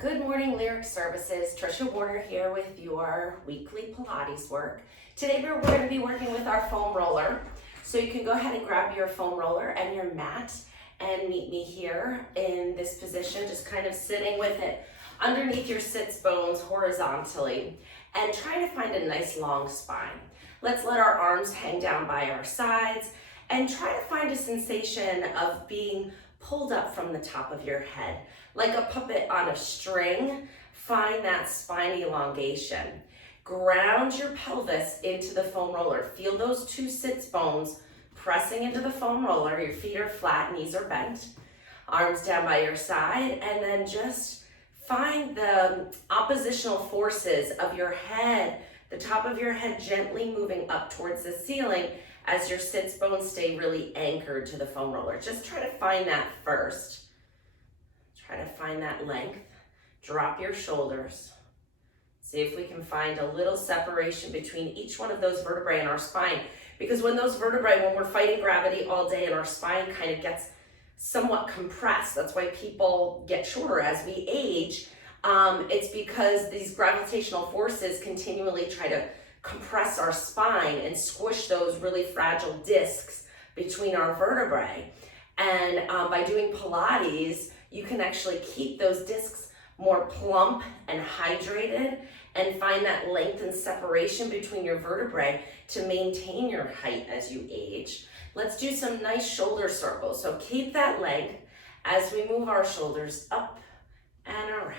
Good morning, Lyric Services. Trisha Warner here with your weekly Pilates work. Today we're going to be working with our foam roller. So you can go ahead and grab your foam roller and your mat and meet me here in this position, just kind of sitting with it underneath your sits bones horizontally and trying to find a nice long spine. Let's let our arms hang down by our sides and try to find a sensation of being pulled up from the top of your head. Like a puppet on a string, find that spine elongation. Ground your pelvis into the foam roller. Feel those two sits bones pressing into the foam roller. Your feet are flat, knees are bent. Arms down by your side, and then just find the oppositional forces of your head, the top of your head gently moving up towards the ceiling as your sits bones stay really anchored to the foam roller. Just try to find that first. Try to find that length. Drop your shoulders. See if we can find a little separation between each one of those vertebrae in our spine. Because when those vertebrae, when we're fighting gravity all day and our spine kind of gets somewhat compressed, that's why people get shorter as we age. It's because these gravitational forces continually try to compress our spine and squish those really fragile discs between our vertebrae. And by doing Pilates, you can actually keep those discs more plump and hydrated and find that length and separation between your vertebrae to maintain your height as you age. Let's do some nice shoulder circles. So keep that length as we move our shoulders up and around.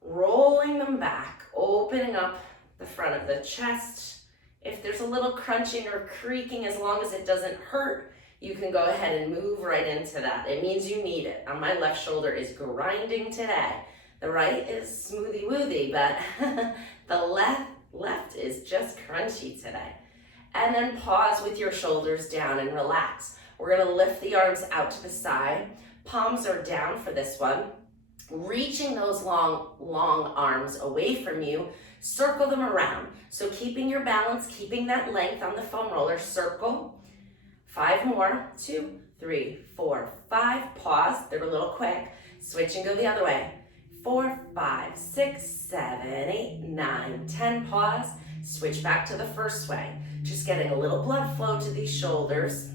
Rolling them back, opening up the front of the chest. If there's a little crunching or creaking, as long as it doesn't hurt, you can go ahead and move right into that. It means you need it. My left shoulder is grinding today. The right is smoothie woothie, but the left is just crunchy today. And then pause with your shoulders down and relax. We're gonna lift the arms out to the side. Palms are down for this one. Reaching those long arms away from you, circle them around. So keeping your balance, keeping that length on the foam roller, circle. 5 more, 2, 3, 4, 5, pause, they're a little quick. Switch and go the other way. 4, 5, 6, 7, 8, 9, 10, pause. Switch back to the first way. Just getting a little blood flow to these shoulders.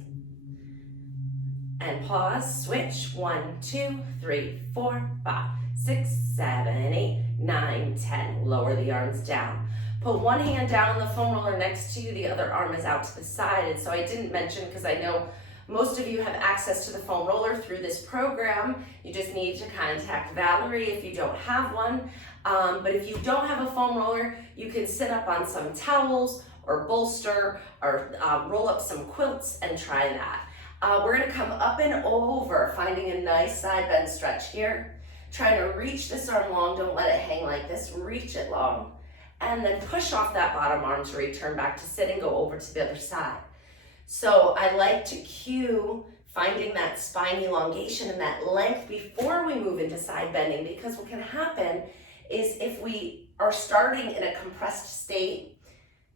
And pause, switch, 1, 2, 3, 4, 5, 6, 7, 8, 9, 10. Lower the arms down. Put one hand down on the foam roller next to you, the other arm is out to the side. And so I didn't mention, because I know most of you have access to the foam roller through this program. You just need to contact Valerie if you don't have one. But if you don't have a foam roller, you can sit up on some towels or bolster or roll up some quilts and try that. We're gonna come up and over, finding a nice side bend stretch here. Trying to reach this arm long, don't let it hang like this, reach it long. And then push off that bottom arm to return back to sitting, go over to the other side. So I like to cue finding that spine elongation and that length before we move into side bending, because what can happen is if we are starting in a compressed state,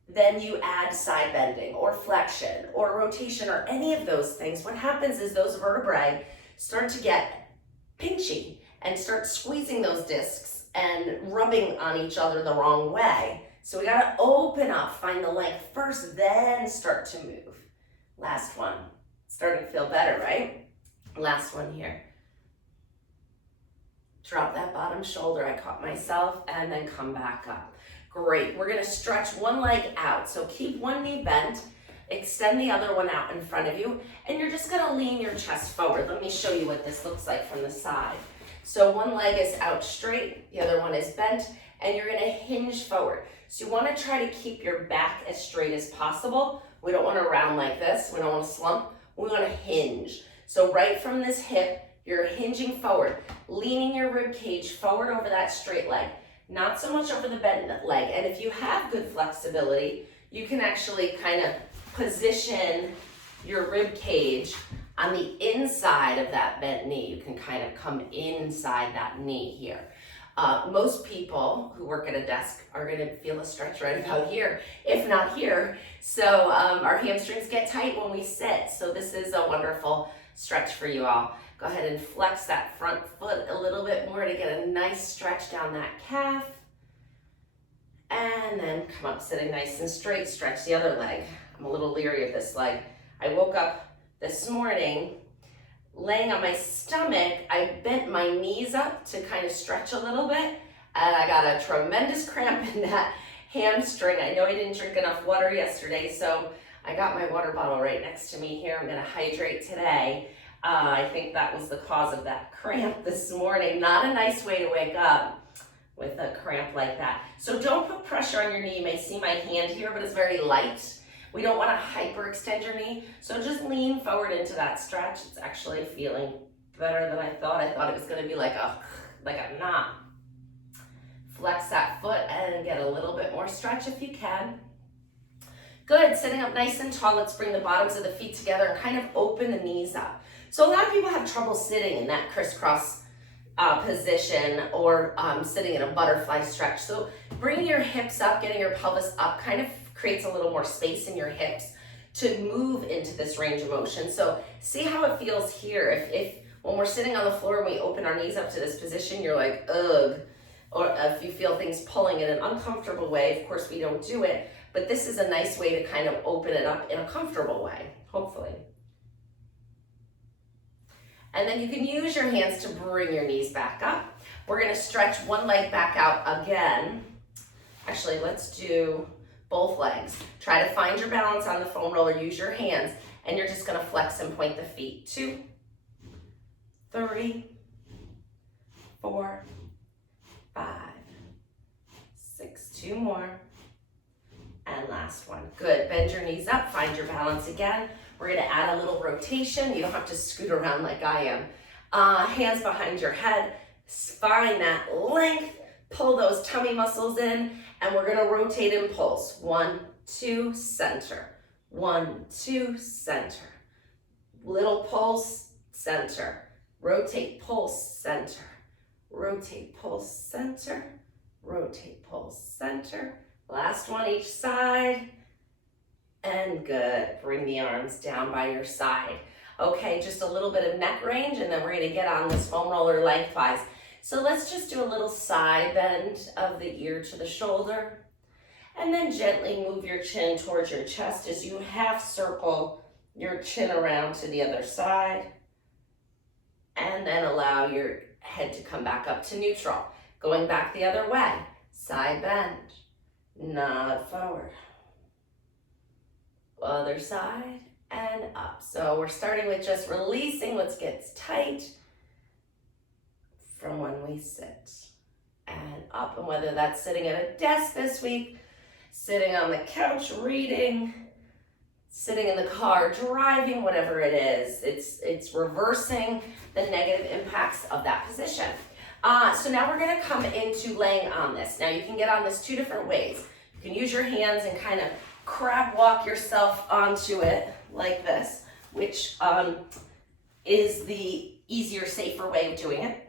then you add side bending or flexion or rotation or any of those things. What happens is those vertebrae start to get pinchy and start squeezing those discs and rubbing on each other the wrong way. So we gotta open up, find the length first, then start to move. Last one. Starting to feel better, right? Last one here. Drop that bottom shoulder, I caught myself, and then come back up. Great, we're gonna stretch one leg out. So keep one knee bent, extend the other one out in front of you, and you're just gonna lean your chest forward. Let me show you what this looks like from the side. So one leg is out straight, the other one is bent, and you're gonna hinge forward. So you wanna try to keep your back as straight as possible. We don't wanna round like this, we don't wanna slump, we wanna hinge. So right from this hip, you're hinging forward, leaning your rib cage forward over that straight leg, not so much over the bent leg. And if you have good flexibility, you can actually kind of position your rib cage on the inside of that bent knee. You can kind of come inside that knee here. Most people who work at a desk are gonna feel a stretch right about here, if not here. So our hamstrings get tight when we sit. So this is a wonderful stretch for you all. Go ahead and flex that front foot a little bit more to get a nice stretch down that calf. And then come up sitting nice and straight, stretch the other leg. I'm a little leery of this leg. I woke up this morning laying on my stomach. I bent my knees up to kind of stretch a little bit, and I got a tremendous cramp in that hamstring. I know I didn't drink enough water yesterday, so I got my water bottle right next to me here. I'm gonna hydrate today. I think that was the cause of that cramp this morning. Not a nice way to wake up with a cramp like that. So don't put pressure on your knee. You may see my hand here, but it's very light. We don't want to hyperextend your knee. So just lean forward into that stretch. It's actually feeling better than I thought. I thought it was going to be like a knot. Flex that foot and get a little bit more stretch if you can. Good, sitting up nice and tall. Let's bring the bottoms of the feet together and kind of open the knees up. So a lot of people have trouble sitting in that crisscross position or sitting in a butterfly stretch. So bring your hips up, getting your pelvis up kind of creates a little more space in your hips to move into this range of motion. So see how it feels here. If when we're sitting on the floor and we open our knees up to this position, you're like, ugh. Or if you feel things pulling in an uncomfortable way, of course we don't do it, but this is a nice way to kind of open it up in a comfortable way, hopefully. And then you can use your hands to bring your knees back up. We're gonna stretch one leg back out again. Actually, let's do both legs. Try to find your balance on the foam roller, use your hands, and you're just gonna flex and point the feet. 2, 3, 4, 5, 6, 2 more. And last one. Good, bend your knees up, find your balance again. We're gonna add a little rotation. You don't have to scoot around like I am. Hands behind your head, find that length, pull those tummy muscles in, and we're gonna rotate and pulse. 1, 2, center. 1, 2, center. Little pulse, center. Rotate, pulse, center. Rotate, pulse, center. Rotate, pulse, center. Last one each side. And good, bring the arms down by your side. Okay, just a little bit of neck range and then we're gonna get on this foam roller lengthwise. So let's just do a little side bend of the ear to the shoulder and then gently move your chin towards your chest as you half circle your chin around to the other side and then allow your head to come back up to neutral. Going back the other way, side bend, nod forward. Other side and up. So we're starting with just releasing what gets tight from when we sit and up. And whether that's sitting at a desk this week, sitting on the couch reading, sitting in the car driving, whatever it is, it's reversing the negative impacts of that position. So now we're going to come into laying on this. Now you can get on this 2 different ways. You can use your hands and kind of crab walk yourself onto it like this, which is the easier, safer way of doing it.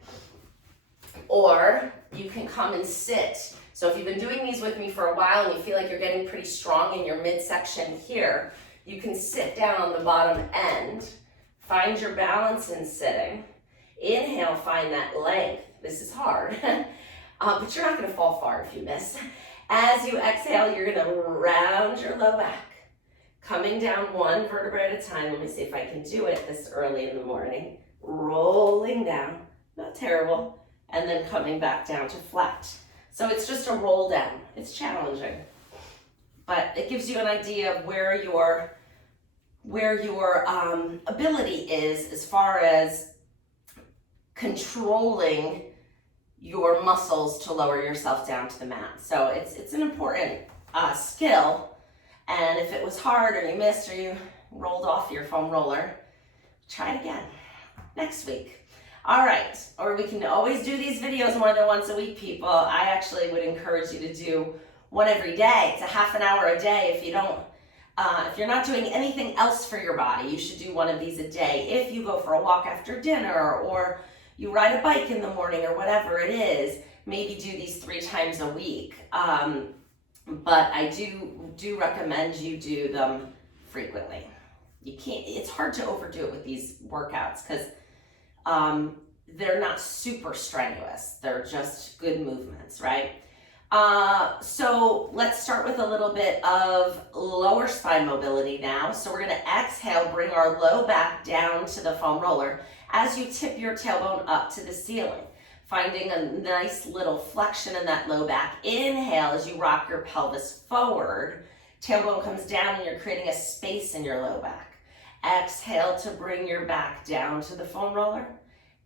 Or you can come and sit. So if you've been doing these with me for a while and you feel like you're getting pretty strong in your midsection here, you can sit down on the bottom end, find your balance in sitting. Inhale, find that length. This is hard, but you're not gonna fall far if you miss. As you exhale, you're gonna round your low back, coming down 1 vertebra at a time. Let me see if I can do it this early in the morning. Rolling down, not terrible, and then coming back down to flat. So it's just a roll down. It's challenging, but it gives you an idea of where your ability is as far as controlling your muscles to lower yourself down to the mat. So it's an important skill. And if it was hard or you missed or you rolled off your foam roller, try it again next week. All right, or we can always do these videos more than once a week, people. I actually would encourage you to do one every day. It's a half an hour a day. If you're not doing anything else for your body, you should do one of these a day. If you go for a walk after dinner or you ride a bike in the morning or whatever it is, maybe do these 3 times a week. But I do recommend you do them frequently. It's hard to overdo it with these workouts because they're not super strenuous. They're just good movements, right? So let's start with a little bit of lower spine mobility now. So we're gonna exhale, bring our low back down to the foam roller as you tip your tailbone up to the ceiling, finding a nice little flexion in that low back. Inhale as you rock your pelvis forward. Tailbone comes down and you're creating a space in your low back. Exhale to bring your back down to the foam roller.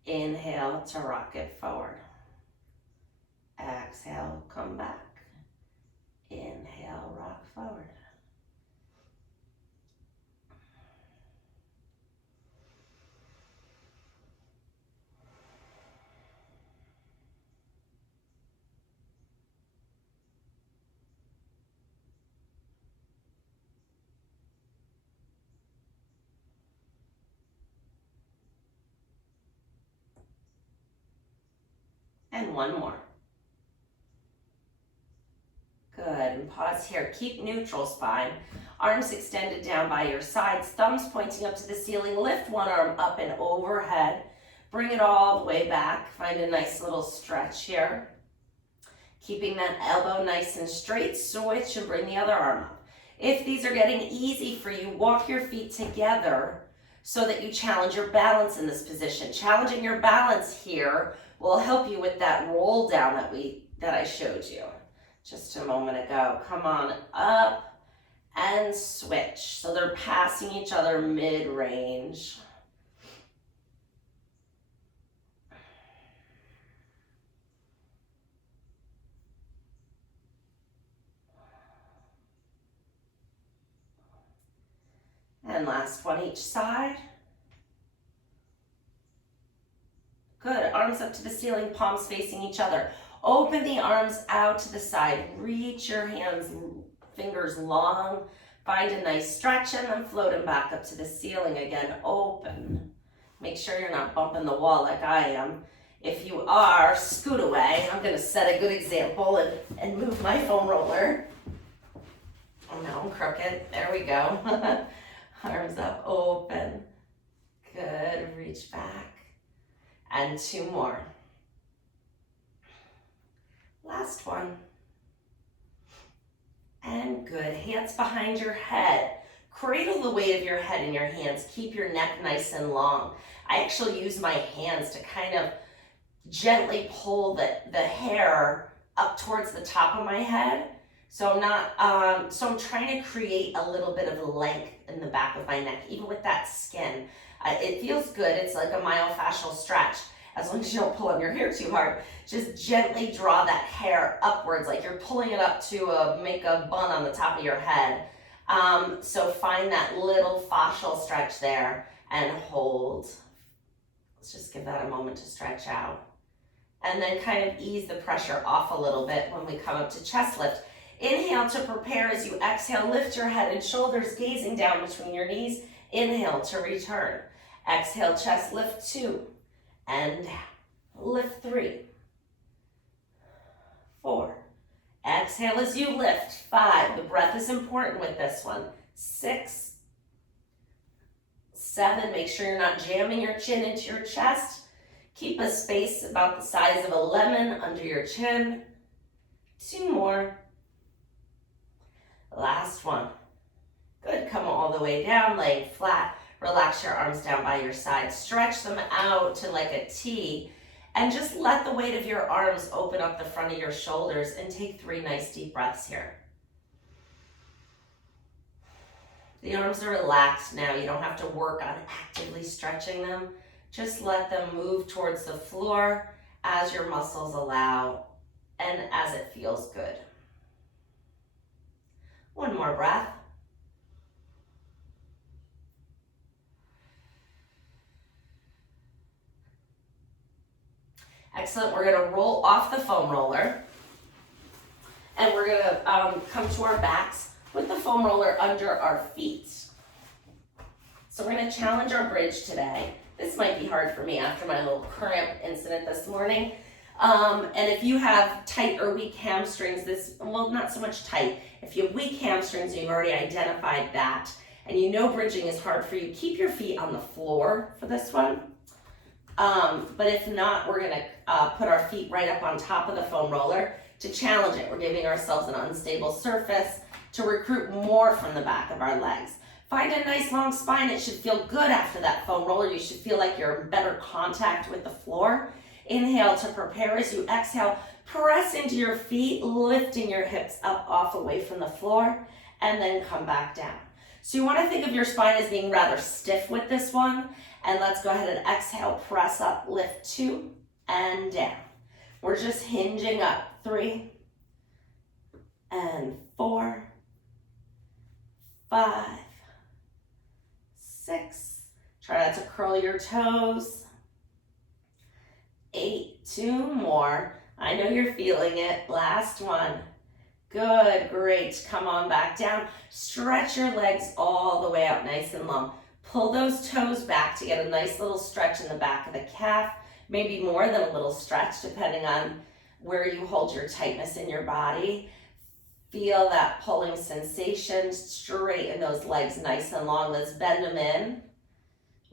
Inhale to rock it forward. Exhale, come back. Inhale, rock forward. And one more. Good, and pause here. Keep neutral spine. Arms extended down by your sides, thumbs pointing up to the ceiling. Lift one arm up and overhead. Bring it all the way back. Find a nice little stretch here. Keeping that elbow nice and straight, switch and bring the other arm up. If these are getting easy for you, walk your feet together so that you challenge your balance in this position. Challenging your balance here will help you with that roll down that I showed you just a moment ago. Come on up and switch. So they're passing each other mid-range. And last one each side. Good, arms up to the ceiling, palms facing each other. Open the arms out to the side. Reach your hands, fingers long. Find a nice stretch and then float them back up to the ceiling again. Open. Make sure you're not bumping the wall like I am. If you are, scoot away. I'm gonna set a good example and move my foam roller. Oh no, I'm crooked. There we go. Arms up, open. Good, reach back. And two more. Last one. And good, hands behind your head. Cradle the weight of your head in your hands. Keep your neck nice and long. I actually use my hands to kind of gently pull the hair up towards the top of my head. So I'm trying to create a little bit of length in the back of my neck, even with that skin. It feels good. It's like a myofascial stretch. As long as you don't pull on your hair too hard, just gently draw that hair upwards, like you're pulling it up to make a bun on the top of your head. So find that little fascial stretch there and hold. Let's just give that a moment to stretch out. And then kind of ease the pressure off a little bit when we come up to chest lift. Inhale to prepare. As you exhale, lift your head and shoulders gazing down between your knees. Inhale to return. Exhale, chest lift 2. And down. Lift 3. 4. Exhale as you lift. 5. The breath is important with this one. 6. 7. Make sure you're not jamming your chin into your chest. Keep a space about the size of a lemon under your chin. 2 more. Last one. Good, come all the way down, laying flat. Relax your arms down by your side. Stretch them out to like a T. And just let the weight of your arms open up the front of your shoulders and take 3 nice deep breaths here. The arms are relaxed now. You don't have to work on actively stretching them. Just let them move towards the floor as your muscles allow and as it feels good. One more breath. Excellent. We're going to roll off the foam roller and we're going to come to our backs with the foam roller under our feet. So we're going to challenge our bridge today. This might be hard for me after my little cramp incident this morning. And if you have tight or weak hamstrings, well, not so much tight. If you have weak hamstrings, you've already identified that, and you know bridging is hard for you, keep your feet on the floor for this one. But if not, we're gonna put our feet right up on top of the foam roller to challenge it. We're giving ourselves an unstable surface to recruit more from the back of our legs. Find a nice long spine. It should feel good after that foam roller. You should feel like you're in better contact with the floor. Inhale to prepare. As you exhale, press into your feet, lifting your hips up off away from the floor, and then come back down. So you want to think of your spine as being rather stiff with this one. And let's go ahead and exhale, press up, lift 2 and down. We're just hinging up. 3 and 4, 5, 6. Try not to curl your toes. 8, 2 more. I know you're feeling it. Last one. Good, great. Come on back down. Stretch your legs all the way out nice and long. Pull those toes back to get a nice little stretch in the back of the calf. Maybe more than a little stretch depending on where you hold your tightness in your body. Feel that pulling sensation. Straighten those legs nice and long. Let's bend them in.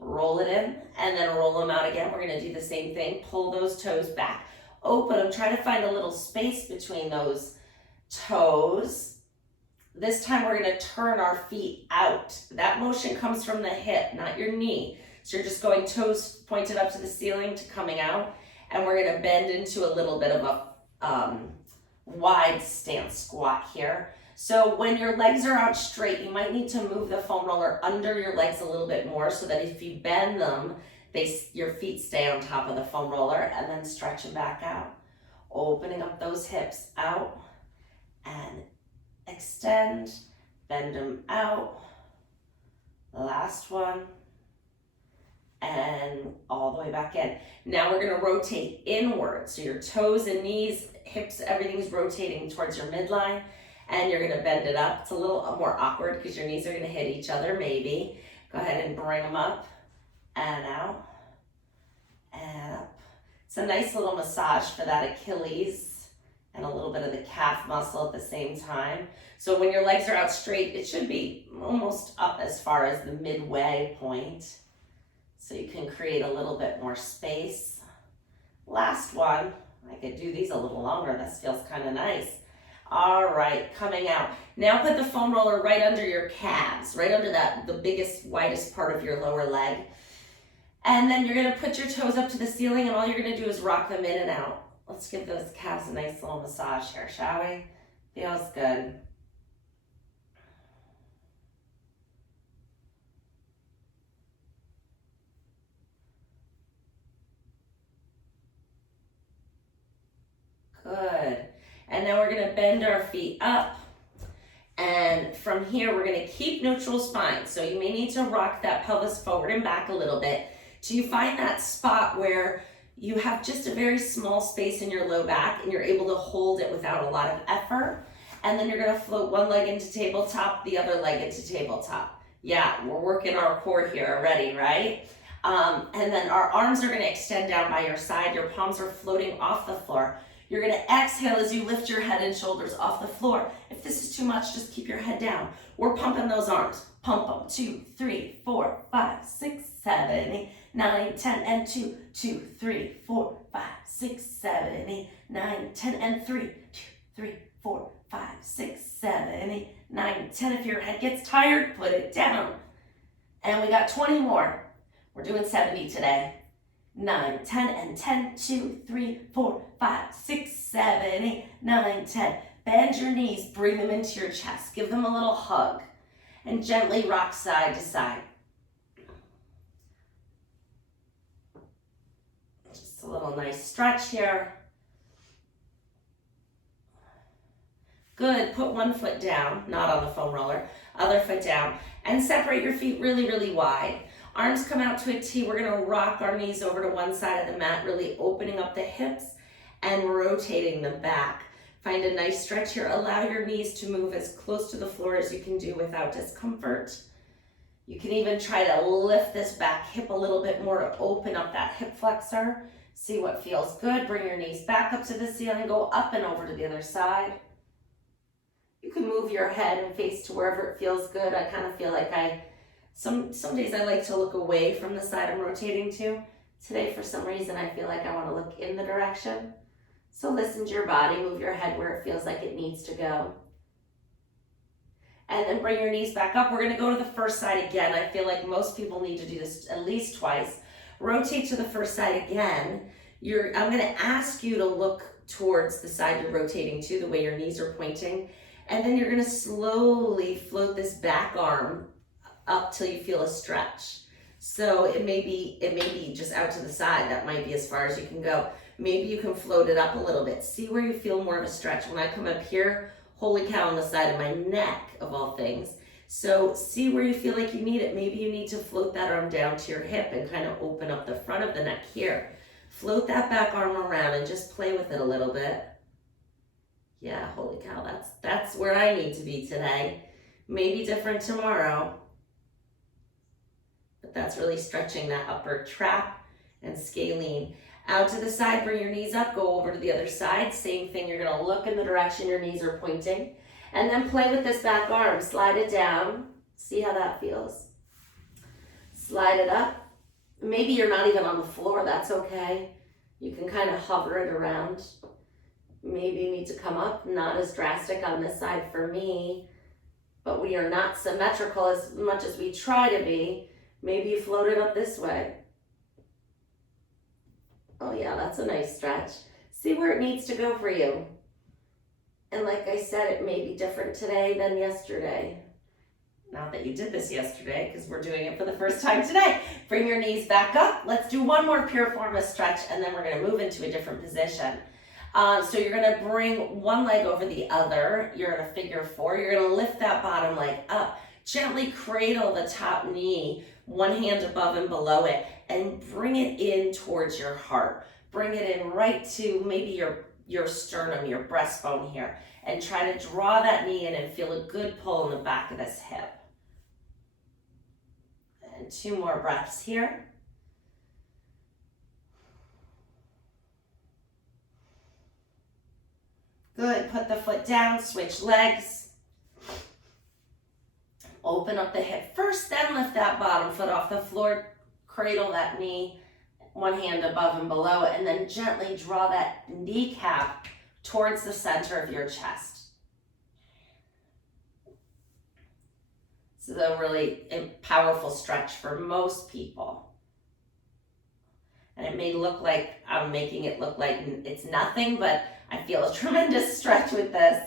Roll it in and then roll them out again. We're going to do the same thing. Pull those toes back. Open them. Try to find a little space between those toes. This time we're going to turn our feet out. That motion comes from the hip, not your knee. So you're just going toes pointed up to the ceiling to coming out. And we're going to bend into a little bit of a wide stance squat here. So when your legs are out straight, you might need to move the foam roller under your legs a little bit more so that if you bend them, your feet stay on top of the foam roller, and then stretch them back out. Opening up those hips out and extend, bend them out. Last one. And all the way back in. Now we're going to rotate inward. So your toes and knees, hips, everything's rotating towards your midline. And you're going to bend it up. It's a little more awkward because your knees are going to hit each other, maybe. Go ahead and bring them up and out and up. It's a nice little massage for that Achilles and a little bit of the calf muscle at the same time. So when your legs are out straight, it should be almost up as far as the midway point. So you can create a little bit more space. Last one. I could do these a little longer. This feels kind of nice. All right, coming out. Now put the foam roller right under your calves, right under the biggest, widest part of your lower leg. And then you're going to put your toes up to the ceiling, and all you're going to do is rock them in and out. Let's give those calves a nice little massage here, shall we? Feels good. Good. And then we're going to bend our feet up. And from here, we're going to keep neutral spine. So you may need to rock that pelvis forward and back a little bit till you find that spot where you have just a very small space in your low back and you're able to hold it without a lot of effort. And then you're going to float one leg into tabletop, the other leg into tabletop. Yeah, we're working our core here already, right? And then our arms are going to extend down by your side. Your palms are floating off the floor. You're going to exhale as you lift your head and shoulders off the floor. If this is too much, just keep your head down. We're pumping those arms. Pump them. 2, 3, 4, 5, 6, 7, 8, 9, 10, and 2, 2, 3, 4, 5, 6, 7, 8, 9, 10, and 3, 2, 3, 4, 5, 6, 7, 8, 9, 10. If your head gets tired, put it down. And we got 20 more. We're doing 70 today. 9, 10, and 10, 2, 3, 4, 5, 6, 7, 8, 9, 10. Bend your knees, bring them into your chest. Give them a little hug. And gently rock side to side. Just a little nice stretch here. Good, put one foot down, not on the foam roller, other foot down, and separate your feet really, really wide. Arms come out to a T. We're gonna rock our knees over to one side of the mat, really opening up the hips and rotating them back. Find a nice stretch here. Allow your knees to move as close to the floor as you can do without discomfort. You can even try to lift this back hip a little bit more to open up that hip flexor. See what feels good. Bring your knees back up to the ceiling. Go up and over to the other side. You can move your head and face to wherever it feels good. I kind of feel like some days I like to look away from the side I'm rotating to Today, for some reason, I feel like I want to look in the direction. So listen to your body, move your head where it feels like it needs to go. And then bring your knees back up. We're gonna go to the first side again. I feel like most people need to do this at least twice. Rotate to the first side again. I'm gonna ask you to look towards the side you're rotating to, the way your knees are pointing. And then you're gonna slowly float this back arm up till you feel a stretch. So it may be just out to the side. That might be as far as you can go. Maybe you can float it up a little bit. See where you feel more of a stretch. When I come up here, holy cow, on the side of my neck, of all things. So see where you feel like you need it. Maybe you need to float that arm down to your hip and kind of open up the front of the neck here. Float that back arm around and just play with it a little bit. Yeah, holy cow, that's where I need to be today. Maybe different tomorrow. But that's really stretching that upper trap and scalene. Out to the side, bring your knees up, go over to the other side. Same thing, you're gonna look in the direction your knees are pointing. And then play with this back arm, slide it down. See how that feels. Slide it up. Maybe you're not even on the floor, that's okay. You can kind of hover it around. Maybe you need to come up, not as drastic on this side for me, but we are not symmetrical as much as we try to be. Maybe you float it up this way. Oh yeah, that's a nice stretch. See where it needs to go for you. And like I said, it may be different today than yesterday. Not that you did this yesterday, because we're doing it for the first time today. Bring your knees back up. Let's do one more Piriformis stretch, and then we're gonna move into a different position. So you're gonna bring one leg over the other. You're in a figure four. You're gonna lift that bottom leg up. Gently cradle the top knee, one hand above and below it, and bring it in towards your heart. Bring it in right to maybe your sternum, your breastbone here, and try to draw that knee in and feel a good pull in the back of this hip. And 2 more breaths here. Good, put the foot down, switch legs. Open up the hip first, then lift that bottom foot off the floor, cradle that knee, one hand above and below it, and then gently draw that kneecap towards the center of your chest. This is a really powerful stretch for most people. And it may look like I'm making it look like it's nothing, but I feel a tremendous stretch with this.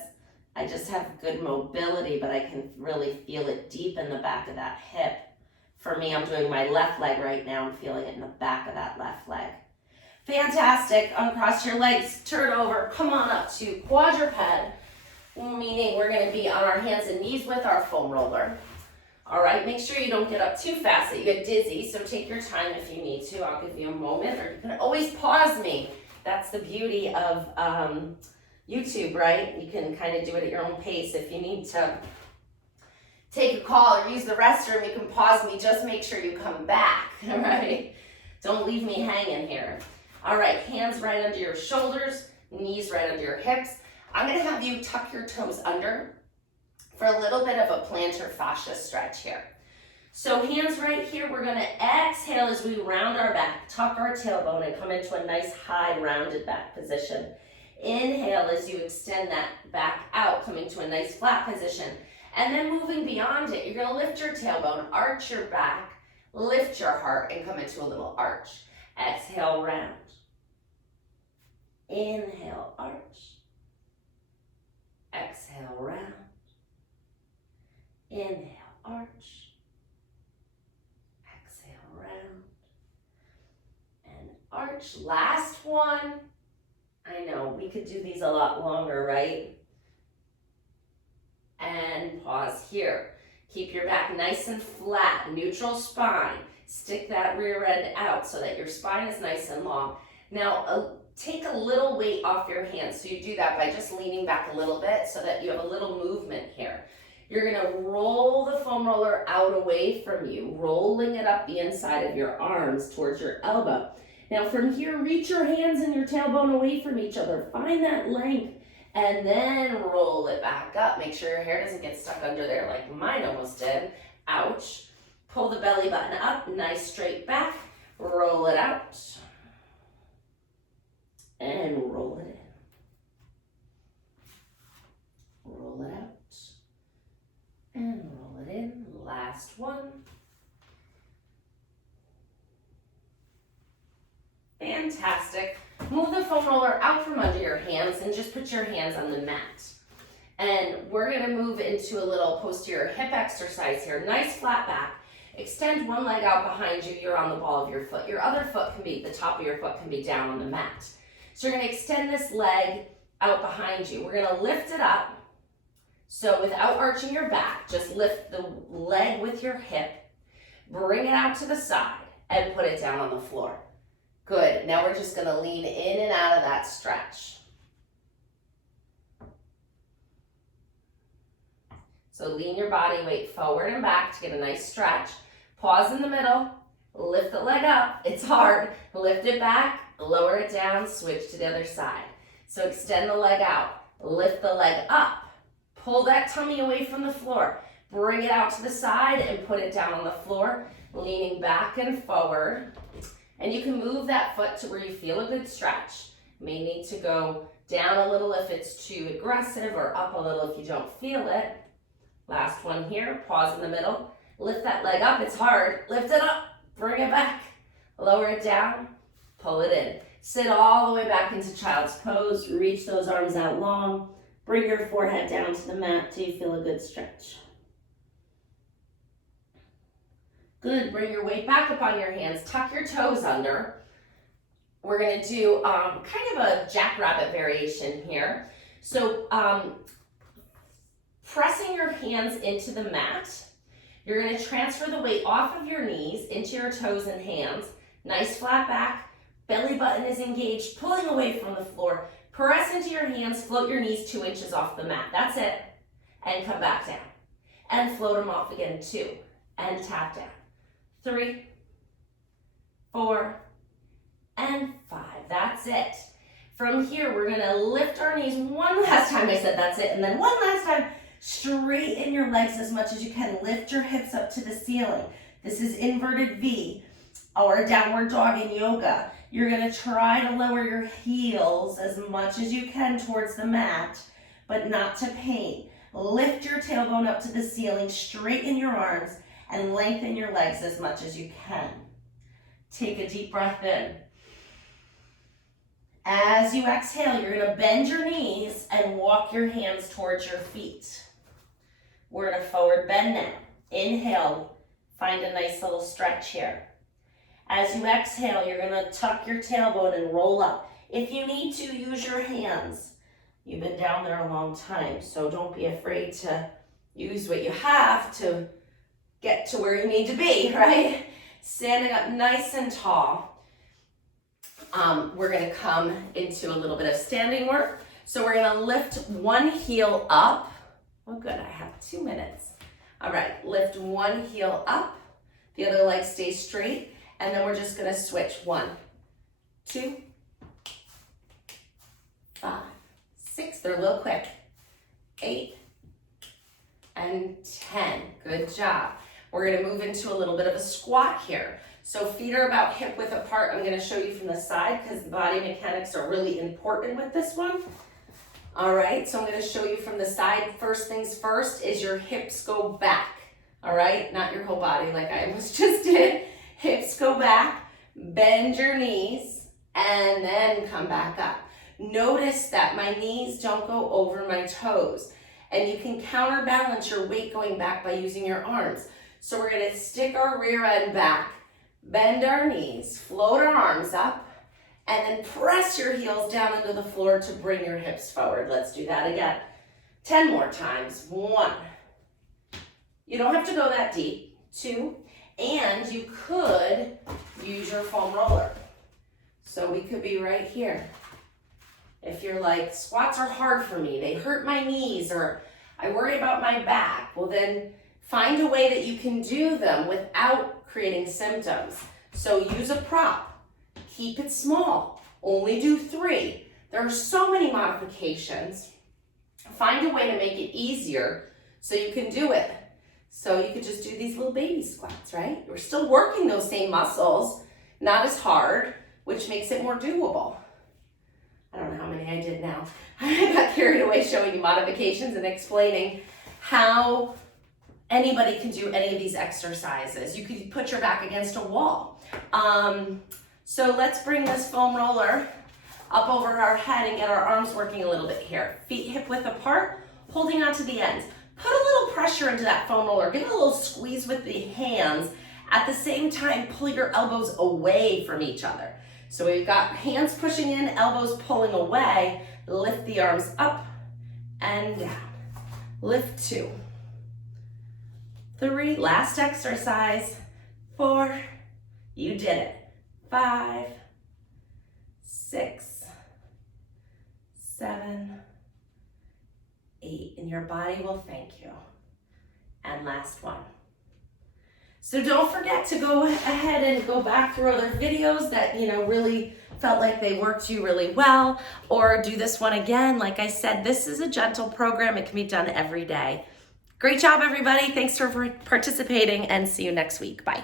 I just have good mobility, but I can really feel it deep in the back of that hip. For me, I'm doing my left leg right now. I'm feeling it in the back of that left leg. Fantastic. Uncross your legs, turn over, come on up to quadruped, meaning we're going to be on our hands and knees with our foam roller. All right, make sure you don't get up too fast that you get dizzy, so take your time if you need to. I'll give you a moment, or you can always pause me. That's the beauty of YouTube, right? You can kind of do it at your own pace. If you need to take a call or use the restroom, you can pause me. Just make sure you come back, all right? Don't leave me hanging here. All right, hands right under your shoulders, knees right under your hips. I'm gonna have you tuck your toes under for a little bit of a plantar fascia stretch here. So hands right here, we're gonna exhale as we round our back, tuck our tailbone and come into a nice high rounded back position. Inhale as you extend that back out, coming to a nice flat position. And then moving beyond it, you're gonna lift your tailbone, arch your back, lift your heart, and come into a little arch. Exhale, round. Inhale, arch. Exhale, round. Inhale, arch. Exhale, round. And arch. Last one. I know, we could do these a lot longer, right? And pause here. Keep your back nice and flat, neutral spine. Stick that rear end out so that your spine is nice and long. Now, take a little weight off your hands. So you do that by just leaning back a little bit so that you have a little movement here. You're gonna roll the foam roller out away from you, rolling it up the inside of your arms towards your elbow. Now from here, reach your hands and your tailbone away from each other. Find that length and then roll it back up. Make sure your hair doesn't get stuck under there like mine almost did. Ouch. Pull the belly button up, nice straight back. roll it out, and roll it in. Roll it out, and roll it in. Last one. Fantastic. Move the foam roller out from under your hands and just put your hands on the mat. And we're gonna move into a little posterior hip exercise here. Nice flat back. Extend one leg out behind you. You're on the ball of your foot. Your other foot can be, the top of your foot can be down on the mat. So you're gonna extend this leg out behind you. We're gonna lift it up. So without arching your back, just lift the leg with your hip, bring it out to the side, and put it down on the floor. Good. Now we're just gonna lean in and out of that stretch. So lean your body weight forward and back to get a nice stretch. Pause in the middle, lift the leg up. It's hard. Lift it back, lower it down, switch to the other side. So extend the leg out, lift the leg up, pull that tummy away from the floor, bring it out to the side and put it down on the floor, leaning back and forward. And you can move that foot to where you feel a good stretch. You may need to go down a little if it's too aggressive or up a little if you don't feel it. Last one here, pause in the middle. Lift that leg up, it's hard. Lift it up, bring it back. Lower it down, pull it in. Sit all the way back into child's pose. Reach those arms out long. Bring your forehead down to the mat till you feel a good stretch. Good, bring your weight back up on your hands. Tuck your toes under. We're gonna do kind of a jackrabbit variation here. So pressing your hands into the mat, you're gonna transfer the weight off of your knees into your toes and hands. Nice flat back, belly button is engaged, pulling away from the floor. Press into your hands, float your knees 2 inches off the mat. That's it. And come back down. And float them off again, 2. And tap down. 3, 4, and 5. That's it. From here, we're gonna lift our knees one last time. I said that's it. And then one last time, straighten your legs as much as you can. Lift your hips up to the ceiling. This is inverted V or downward dog in yoga. You're gonna try to lower your heels as much as you can towards the mat, but not to pain. Lift your tailbone up to the ceiling, straighten your arms, and lengthen your legs as much as you can. Take a deep breath in. As you exhale, you're gonna bend your knees and walk your hands towards your feet. We're in a forward bend now. Inhale, find a nice little stretch here. As you exhale, you're gonna tuck your tailbone and roll up. If you need to, use your hands. You've been down there a long time, so don't be afraid to use what you have to get to where you need to be, right? Standing up nice and tall. We're gonna come into a little bit of standing work. So we're gonna lift one heel up. Oh good, I have 2 minutes. All right, lift one heel up. The other leg stays straight. And then we're just gonna switch. 1, 2, 5, 6. They're a little quick. 8, and 10. Good job. We're gonna move into a little bit of a squat here. So feet are about hip width apart. I'm gonna show you from the side because the body mechanics are really important with this one. All right, so I'm gonna show you from the side. First things first is your hips go back. All right, not your whole body like I almost just did. Hips go back, bend your knees, and then come back up. Notice that my knees don't go over my toes. And you can counterbalance your weight going back by using your arms. So we're gonna stick our rear end back, bend our knees, float our arms up, and then press your heels down into the floor to bring your hips forward. Let's do that again. 10 more times. 1. You don't have to go that deep. 2. And you could use your foam roller. So we could be right here. If you're like, squats are hard for me, they hurt my knees, or I worry about my back, well then find a way that you can do them without creating symptoms. So use a prop, keep it small, only do 3. There are so many modifications. Find a way to make it easier so you can do it. So you could just do these little baby squats, right? We're still working those same muscles. not as hard, which makes it more doable. I don't know how many I did now. I got carried away showing you modifications and explaining how anybody can do any of these exercises. You could put your back against a wall. So let's bring this foam roller up over our head and get our arms working a little bit here. Feet hip width apart, holding onto the ends. Put a little pressure into that foam roller. Give it a little squeeze with the hands. At the same time, pull your elbows away from each other. So we've got hands pushing in, elbows pulling away. Lift the arms up and down. Lift 2, 3, last exercise, 4, you did it, 5, 6, 7, 8, and your body will thank you. And last one. So don't forget to go ahead and go back through other videos that, really felt like they worked you really well, or do this one again. Like I said, this is a gentle program. It can be done every day. Great job, everybody. Thanks for participating, and see you next week. Bye.